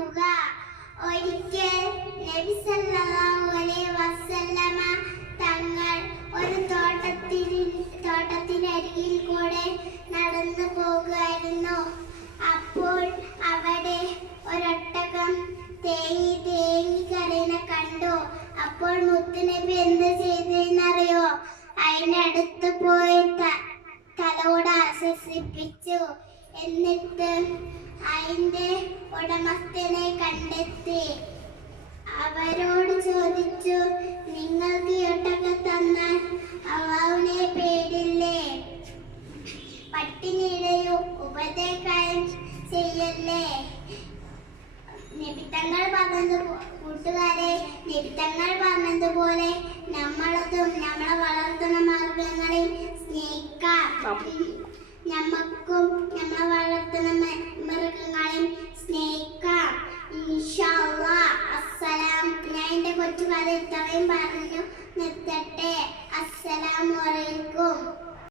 കേൾക്കുക. ഒരിക്കൽ നബി സല്ലല്ലാഹു അലൈഹി വസല്ലമ തങ്ങൾ ഒരു തോട്ടത്തിനരികിൽ കൂടെ നടന്നു പോകുകയായിരുന്നു. അപ്പോൾ അവിടെ ഒരൊട്ടകം തേങ്ങി തേങ്ങി കരയുന്ന കണ്ടു. അപ്പോൾ മുത്തുനബി എന്ത് ചെയ്തെന്നറിയോ? അതിനടുത്ത് പോയി തലോട് ആശ്വസിപ്പിച്ചു. എന്നിട്ട് അതിന്റെ ഉടമസ്ഥനെ കണ്ടെത്തി അവരോട് ചോദിച്ചു, നിങ്ങൾക്ക് ഒട്ടകം തന്നാൽ അള്ളാഹുവിനെ പേടില്ലേ? പട്ടിണിയുടെയും ഉപദേശം ചെയ്യല്ലേ? നബിതങ്ങൾ കൂട്ടുകാരെ, നബിതങ്ങൾ പറഞ്ഞതുപോലെ നമ്മളതും നമ്മളെ വളർത്തുന്ന മൃഗങ്ങളെ സ്നേഹിക്കാം. നമുക്കും നമ്മളെ വളർത്തുന്ന മൃഗങ്ങളെയും സ്നേഹിക്കാം. ഇൻഷാ അല്ലാഹ്. അസ്സലാം. ഞാൻ എൻ്റെ കൊച്ചു കഥ ഇത്രയും പറഞ്ഞു നിർത്തട്ടെ. അസ്സലാമു അലൈക്കും.